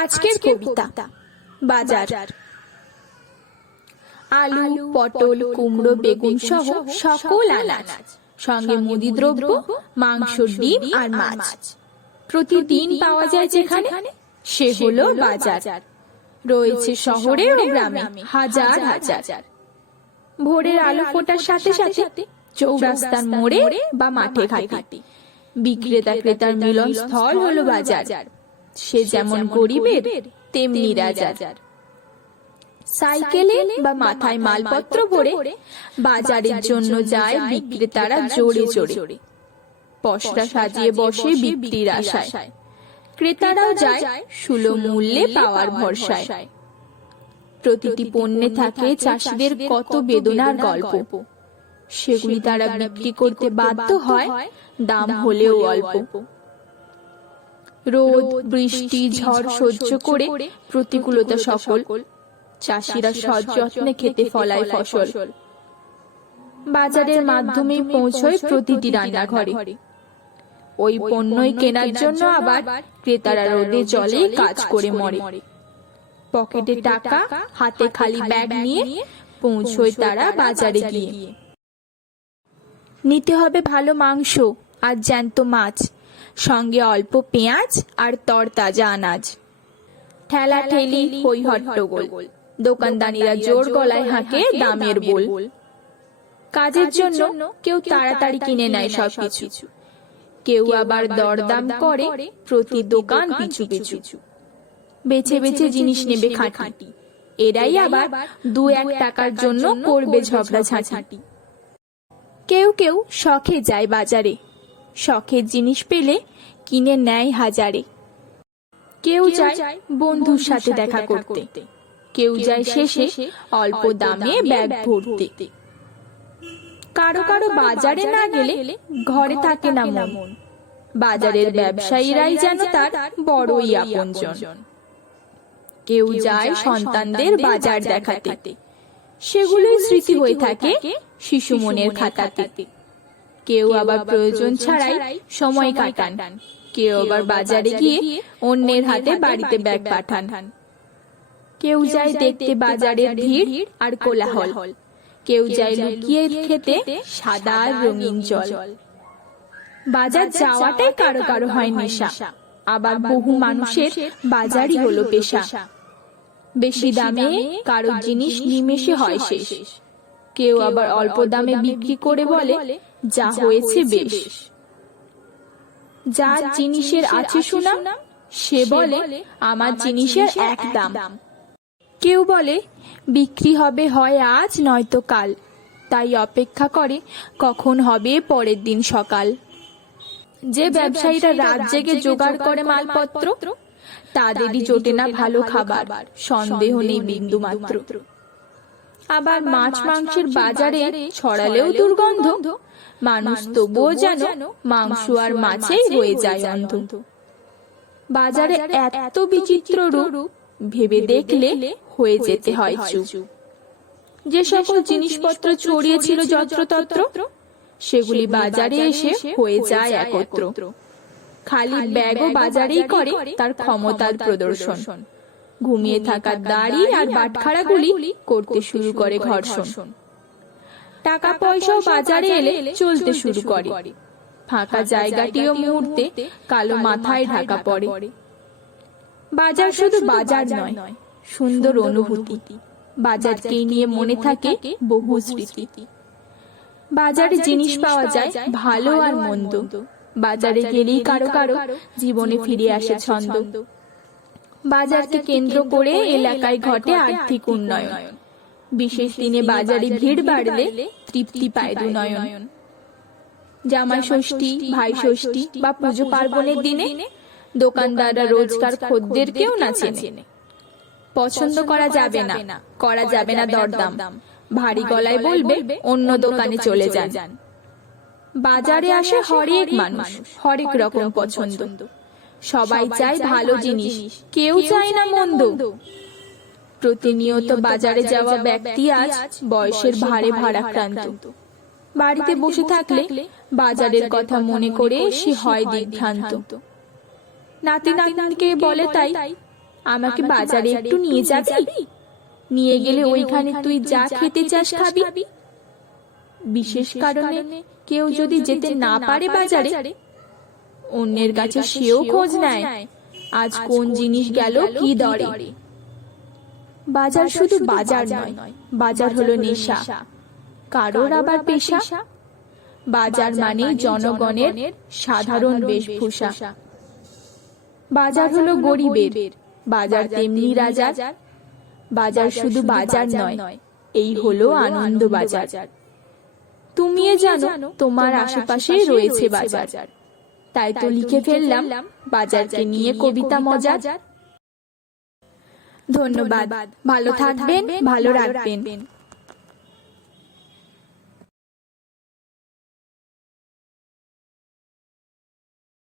আজকের কবিতা। বাজার। আলু পটল কুমড়ো বেগুন সহ সকল আনাজ। সঙ্গে মুদি দ্রব্য মাংস ডিম আর মাছ। প্রতিদিন পাওয়া যায় যেখানে সে হলো বাজার। রয়েছে শহরে ও গ্রামে হাজার হাজার ভোরের আলো ফোটার সাথে সাথে চৌরাস্তার মোড়ে বা মাঠে ঘাটে। বিক্রেতা ক্রেতার মিলন স্থল হলো বাজার। সে যেমন গরিবের তেমনি রাজার। সাইকেলে বা মাথায় মালপত্র ভরে বাজারের জন্য যায় বিক্রেতারা জোরে জোরে পশরা সাজিয়ে বসে বিক্রির আশায়। ক্রেতারাও যায় সুলভ মূল্যে পাওয়ার ভরসায়। প্রতিটি পণ্যে থাকে চাষিদের কত বেদনার গল্প। সেগুলি তারা বিক্রি করতে বাধ্য হয় দাম হলেও অল্প। রোদ বৃষ্টি ঝড় সহ্য করে প্রতিকূলতা সফল চাষিরা সযত্নে খেতে ফলায় ফসল। বাজারের মাধ্যমে পৌঁছয় প্রতিটি রান্নাঘরে। ওই পণ্যই কেনার জন্য আবার ক্রেতারা রোদে জলে কাজ করে মরে। পকেটে টাকা হাতে খালি ব্যাগ নিয়ে পৌঁছয় তারা বাজারে গিয়ে। নিতে হবে ভালো মাংস আর জ্যান্ত মাছ। সঙ্গে অল্প পেঁয়াজ আর তরতাজা আনাজ। ঠেলা ঠেলি হই হট্টগোল দোকানদানিরা জোর গলায় হাঁকে দামের বল। কাজের জন্য কেউ তাড়াতাড়ি কিনে নেয় সবকিছু। কেউ আবার দরদাম করে প্রতি দোকান পিছু পিছু বেছে বেছে জিনিস নেবে খাঁটি। এরাই আবার দু এক টাকার জন্য করবে ঝগড়া ঝাঁটি। কেউ কেউ শখে যায় বাজারে। শখের জিনিস পেলে কিনে নেয় হাজারে। কেউ যায় বন্ধুর সাথে দেখা করতে। কেউ যায় শেষে অল্প দামে ব্যাগ ভরতে। কারও কারও বাজারে না গেলে ঘরে থাকে না মন। বাজারের ব্যবসায়ীরাই যেন তার বড়ই আপনজন। কেউ যায় সন্তানদের বাজার দেখাতে। সেগুলোই স্মৃতি হয়ে থাকে শিশু মনের খাতাতে। কেউ আবার প্রয়োজন ছাড়াই সময় কাটান। কেউ আবার বাজারে গিয়ে অন্যের হাতে বাড়িতে ব্যাগ পাঠান। কেউ যায় দেখতে বাজারের ভিড় আর কোলাহল। কেউ যায় লুকিয়ে খেতে সাদা আর রঙিন জল। বাজার যাওয়াটাই কারও কারও হয় নেশা। আবার বহু মানুষের বাজারই হলো পেশা। বেশি দামে কারও জিনিস নিমেষে হয় শেষ। কেউ আবার অল্প দামে বিক্রি করে বলে যা হয়েছে বেশ। যার জিনিসের আছে সুনাম সে বলে আমার জিনিসের এক দাম। কেউ বলে বিক্রি হবে হয় আজ নয়তো কাল। তাই অপেক্ষা করে কখন হবে পরের দিন সকাল? যে ব্যবসায়ীরা রাত জেগে জোগাড় করে মালপত্র তাদেরই জোটে না ভালো খাবার। সন্দেহ নেই বিন্দু মাত্র আবার মাছ মাংসের বাজারে ছড়ালেও দুর্গন্ধ। মানুষ তবুও যেন মাংস আর মাছেই হয়ে যায় অন্ধ। বাজারে এত বিচিত্র রূপ ভেবে দেখলে হয়ে যেতে হয় চুপ। যে সকল জিনিসপত্র ছড়িয়েছিল যত্রতত্র সেগুলি বাজারে এসে হয়ে যায় একত্র। খালি ব্যাগও বাজারেই করে তার ক্ষমতার প্রদর্শন। ঘুমিয়ে থাকা দাড়ি আর বাটখারাগুলি করতে শুরু করে ঘর্ষণ। টাকা পয়সাও বাজারে এলে চলতে শুরু করে। ফাঁকা জায়গাটিও মুহূর্তে কালো মাথায় ঢাকা পড়ে। বাজার শুধু বাজার নয় সুন্দর অনুভূতি। বাজারকে নিয়ে মনে থাকে বহু স্মৃতি। বাজারে জিনিস পাওয়া যায় ভালো আর মন্দ। বাজারে গেলেই কারও কারও জীবনে ফিরে আসে ছন্দ। বাজারকে কেন্দ্র করে এলাকায় ঘটে আর্থিক উন্নয়ন। বিশেষ দিনে বাজারে ভিড় বাড়লে তৃপ্তি পায় দুনয়ন। জামাই ষষ্ঠী ভাই ষষ্ঠী বা পুজো পার্বণের দিনে দোকানদাররা রোজকার খদ্দের কেউ না চেনে পছন্দ করা যাবে না। করা যাবে না দরদাম। ভারী গলায় বলবে অন্য দোকানে চলে যান। বাজারে আসে হরেক মানুষ। হরেক রকম পছন্দ। সবাই চায় ভালো জিনিস। কেউ চায় না মন্দ। প্রতিনিয়ত বাজারে যাওয়া ব্যক্তি আজ বয়সের ভারে ভারাক্রান্ত। বাড়িতে বসে থাকলে বাজারের কথা মনে করে সে হয় দিগ্ভ্রান্ত নাতি নাতনিকে বলে তাই আমাকে বাজারে একটু নিয়ে যাবি? নিয়ে গেলে ওইখানে তুই যা খেতে চাস খাবি? বিশেষ কারণে কেউ যদি যেতে না পারে বাজারে অন্যের কাছে সেও খোঁজ নেয়। আজ কোন জিনিস গেল কি দরে? বাজার শুধু বাজার নয় বাজার হলো নেশা। কারোর আবার পেশা। বাজার মানে জনগণের সাধারণ বেশভূষা। বাজার হলো গরিবের। বাজার তেমনি রাজার। বাজার শুধু বাজার নয় এই হলো আনন্দ বাজার। তুমিও জানো তোমার আশেপাশে রয়েছে বাজার। তাই তো লিখে ফেললাম বাজারকে নিয়ে কবিতা মজা ধন্যবাদ। ভালো থাকবেন ভালো রাখবেন।